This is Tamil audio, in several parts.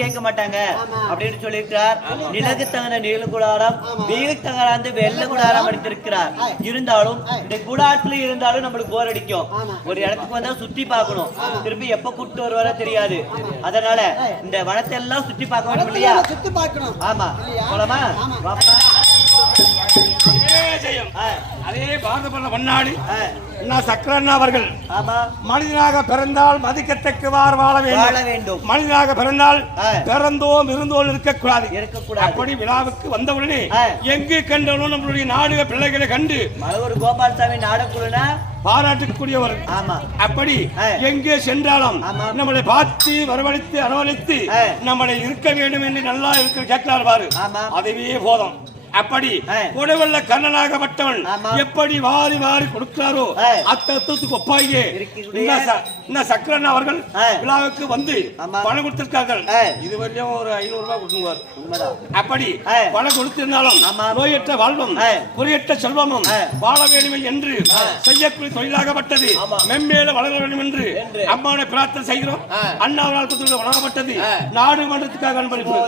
கேட்க மாட்டாங்க அப்படின்னு சொல்லியிருக்கிறார். நிலகு தங்கன நீலகுடாரம் வீகு தங்கராந்து வெள்ள குடாரம் அடித்திருக்கிறார். இருந்தாலும் இந்த குடாரத்துல இருந்தாலும் நம்மளுக்கு போர் அடிக்கும். ஒரு இடத்துக்கு வந்தா சுத்தி பார்க்கணும், திருப்பி எப்ப கூப்பிட்டு வருவாரோ தெரியாது. அதனால இந்த வனத்தை எல்லாம் சுத்தி பார்க்க வேண்டும் இல்லையா? சுத்தி பார்க்கணும். ஆமா, போலாமா? அதே பாரத மன்னாடி சக்கரண்ணா அவர்கள் ஆமா, மனிதனாக பிறந்தால் மதிக்கத்தக்கவாறு வாழ வேண்டும். மனிதனாக பிறந்தால் பிறந்தோம் இருந்தோம் இருக்கக்கூடாது. அப்படி விழாவுக்கு வந்தவுடனே எங்கு கண்டாலும் நம்மளுடைய நாடு பிள்ளைகளை கண்டு மலவர் கோபாலசாமி நாடக்குழுனா பாராட்டக்கூடியவர். அப்படி எங்கே சென்றாலும் நம்மளை பார்த்து வரவழைத்து அரவணைத்து நம்மளை இருக்க வேண்டும் என்று நல்லா இருக்க கேட்கிறார் பாரு, அதுவே போதும். அப்படி கொடவல்ல கண்ணனாகப்பட்டவன் எப்படி வாரி வாரி கொடுக்கிறாரோ அத்தத்துக்கு ஒப்பாயே இந்த சக்கரன் அவர்கள் விழாவுக்கு வந்து பணம் கொடுத்திருக்கார்கள். இதுவரையும் ஒரு 500 ரூபாய் கொடுத்துருவார். அப்படி பணம் கொடுத்திருந்தாலும் நோயற்ற வாழ்வும் குறையற்ற செல்வமும் வாழ வேண்டும் என்று செய்யக்கூடிய தொழிலாகப்பட்டது மென்மேல வளர வேண்டும் என்று அம்மாவை பிரார்த்தனை செய்கிறோம். அண்ணாவரால் வழங்கப்பட்டது நாடு மன்றத்துக்காக அன்பளிப்பு.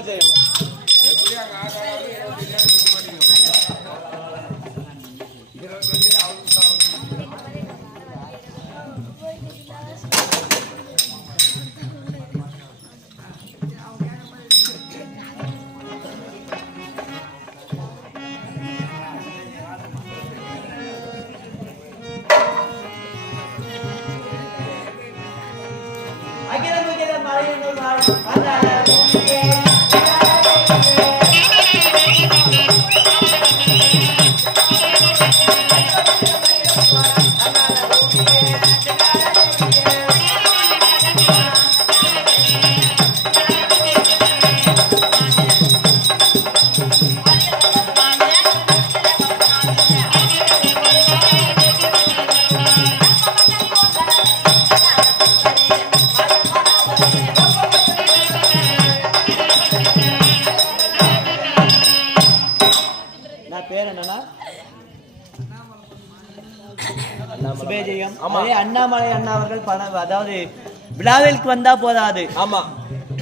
அண்ணாமலை அண்ணா அவர்கள் பணம், அதாவது விழாவிற்கு வந்தா போதாது, ஆமா,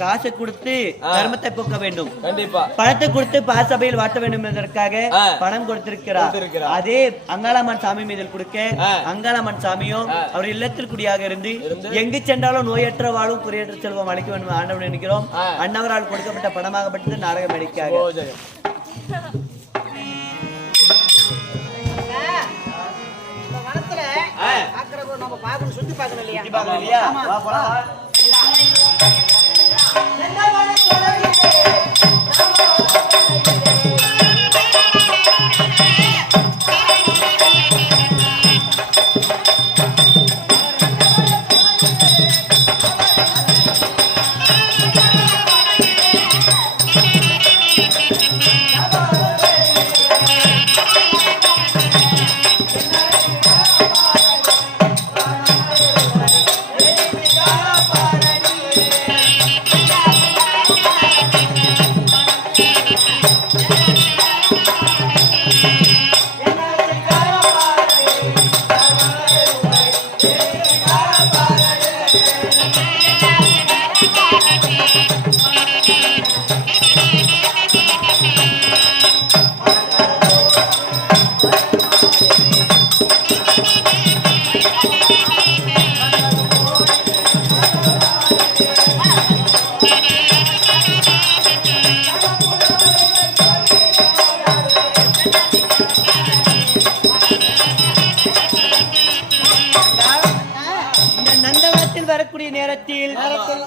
காசை கொடுத்து தர்மத்தை போக்க வேண்டும். கண்டிப்பா பணத்தை கொடுத்து பாசபையில் வாட்ட வேண்டும் என்பதற்காக பணம் கொடுத்திருக்கிறார். அதே அங்காளம்மன் சாமி மீது கொடுக்க அங்காளம்மன் சாமியும் அவர் இல்லத்தில் குடியாக இருந்து எங்கு சென்றாலும் நோயற்ற வாழும் குறையற்ற செல்வம் அளிக்க வேண்டும் ஆண்டவன் நினைக்கிறோம். அண்ணவரால் கொடுக்கப்பட்ட பணமாகப்பட்டது நாடகம் அடிக்காக. நம்ம பாக்கணும், சுத்தி பார்க்கணும் இல்லையா?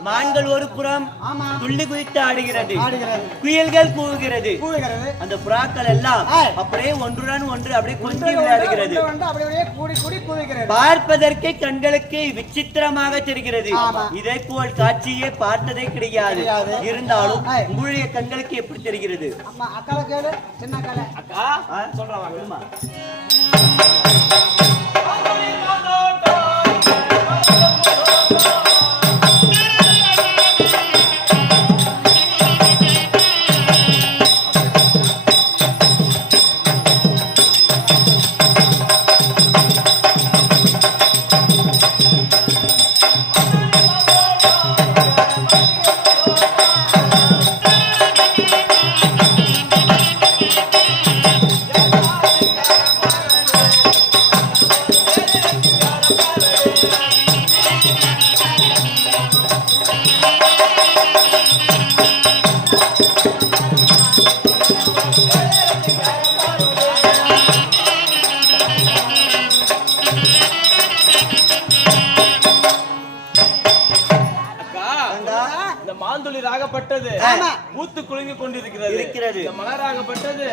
மான்கள் ஒரு புறம் துள்ளி குதித்து ஆடுகிறது, குயில்கள் கூவுகிறது. அந்த புறாக்கள் எல்லாம் அப்படியே ஒன்றுடன் ஒன்று அப்படியே கொஞ்சி விளையாடுகிறது. பார்ப்பதற்கு கண்களுக்கு விசித்திரமாக தெரிகிறது. இதே போல் காட்சியே பார்த்ததே கிடையாது. இருந்தாலும் உங்களுடைய கண்களுக்கு எப்படி தெரிகிறது? சொல்றாங்க ஆகப்பட்டது ஆமா. பூத்து குலுங்கி கொண்டிருக்கிறது. இந்த மலராகப்பட்டது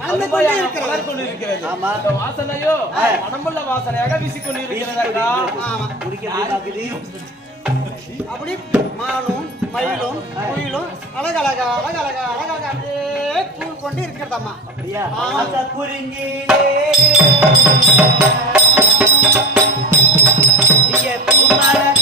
மலர்ந்து கொண்டே இருக்கிறது. மலர் கொண்டிருக்கிறது. ஆமா. இந்த வாசனையோ மனமுள்ள வாசனையாக வீசிக்கொண்டிருக்கிறது. ஆமா. அப்படி மானும் மயிலும் குயிலும் அழகழகா அழகழகா அழகழகா அப்படியே கூழ் கொண்டு இருக்கிறதம்மா. அப்படியா? ஆசை குறிஞ்சியிலே இங்கே பூமலரே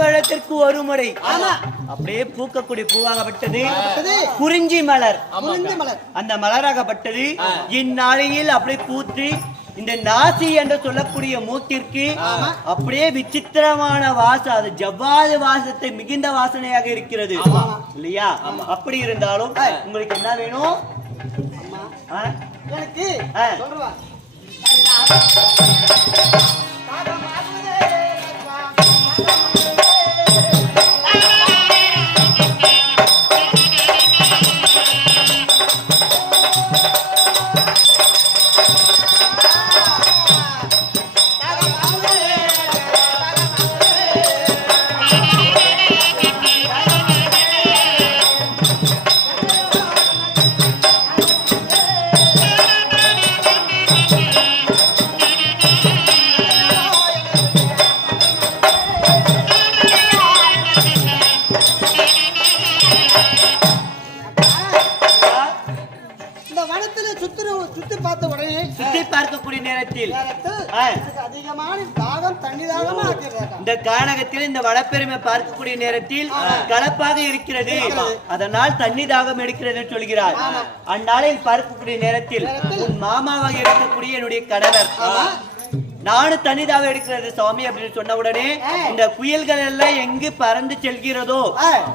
வருடத்திற்கு ஒரு முறை அப்படியே பூக்கக்கூடிய பூவாகப்பட்டது குறிஞ்சி மலர். அந்த மலராகப்பட்டது இந்நாளையில் அப்படியே பூத்து இந்த நாசி என்று சொல்லக்கூடிய மூக்கிற்கு அப்படியே விசித்திரமான வாசம், அது ஜவ்வாது வாசத்தை மிகுந்த வாசனையாக இருக்கிறது இல்லையா? அப்படி இருந்தாலும் உங்களுக்கு என்ன வேணும்? எனக்கு இந்த கானகத்தில் இந்த வளப்பெருமை பார்க்கக்கூடிய நேரத்தில் கலப்பாக இருக்கிறது, அதனால் தண்ணி தாகம் எடுக்கிறது சொல்கிறார். அந்நாளில் பார்க்கக்கூடிய நேரத்தில் உன் மாமாவாக இருக்கக்கூடிய என்னுடைய கணவர் நானும் தனிதாக எடுக்கிறது சுவாமி அப்படின்னு சொன்ன உடனே இந்த புயல்கள் எல்லாம் எங்கு பறந்து செல்கிறதோ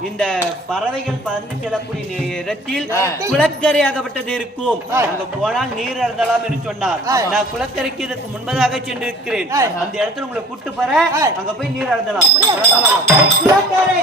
இந்த பறவைகள் பறந்து செல்லக்கூடிய நேரத்தில் குளக்கரையாகப்பட்டது இருக்கும், அங்க போனால் நீர் அருந்தலாம் என்று சொன்னார். நான் குளக்கரைக்கு இதற்கு முன்பதாக சென்றிருக்கிறேன், அந்த இடத்துல உங்களை கூட்டு போற, அங்க போய் நீர் அருந்தலாம். குளக்கரை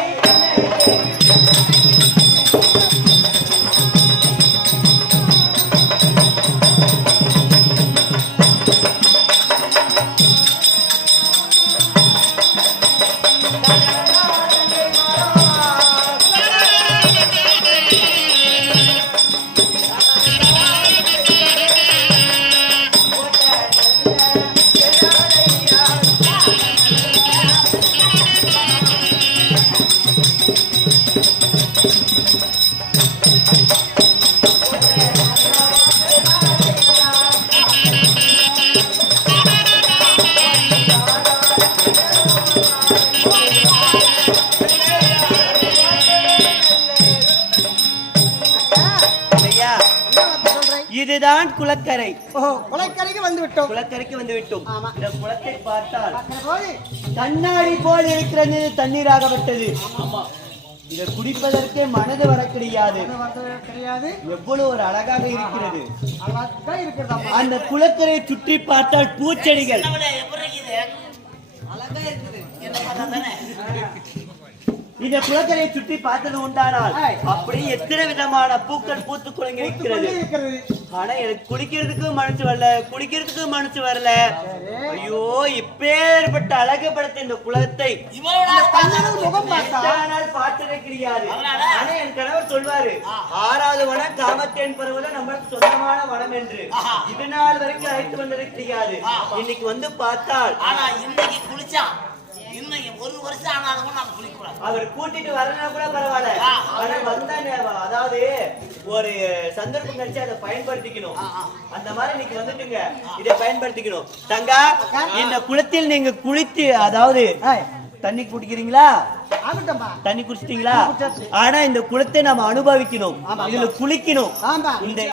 இதுதான் குளக்கரை. குளக்கரைக்கு வந்து விட்டோம். குளக்கரைக்கு வந்து விட்டோம். இந்த குளத்தை பார்த்தால் கண்ணாடி போல் இருக்கிறது, தண்ணீராகப்பட்டது. இதை குடிப்பதற்கே மனது வர கிடையாது, எவ்வளவு ஒரு அழகாக இருக்கிறது. அந்த குளக்கரையை சுற்றி பார்த்தால் பூச்செடிகள் இந்த குளக்கரையை சுற்றி பார்த்தது உண்டானால் அப்படி எத்தனை விதமான பூக்கள் பூத்து குலங்கி இருக்கிறது. ஆனா எனக்கு குளிக்கிறதுக்கு மனசு வரல, குளிக்கிறதுக்கு மனசு வரல. ஐயோ, இப்பேற்பட்ட அழகு படுத்த இந்த குலத்தை முகம் பார்த்தா பார்த்ததே கிடையாது. ஆனா என் கணவர் சொல்வாரு, 6வது வனம் காமத்தேன் பருவத நம்மளுக்கு சொந்தமான வனம் என்று. இது நாள் வரைக்கும் அழைத்து வந்ததே கிடையாது. இன்னைக்கு வந்து பார்த்தால் ஆனா இன்னைக்கு குளிச்சா இன்னைக்கு 1 வருஷம் ஆனாலும் நாம குளிக்கூடாது. அவர் கூட்டிட்டு வரலனா கூட பரவாயில்ல. ஆனா வந்தானே, அதாவது ஒரு சந்தர்ப்பம் கிடைச்சு அதை பயன்படுத்திக்கணும். அந்த மாதிரி இன்னைக்கு வந்துட்டுங்க, இதை பயன்படுத்திக்கணும். தங்கா, இந்த குளத்தில் நீங்க குளித்து, அதாவது தண்ணி குடிக்கிறீங்களா? தண்ணி குடிச்சிட்டீங்களா? ஆனா இந்த குளத்தை நாம அனுபவிக்கணும், இதுல குளிக்கணும். இந்த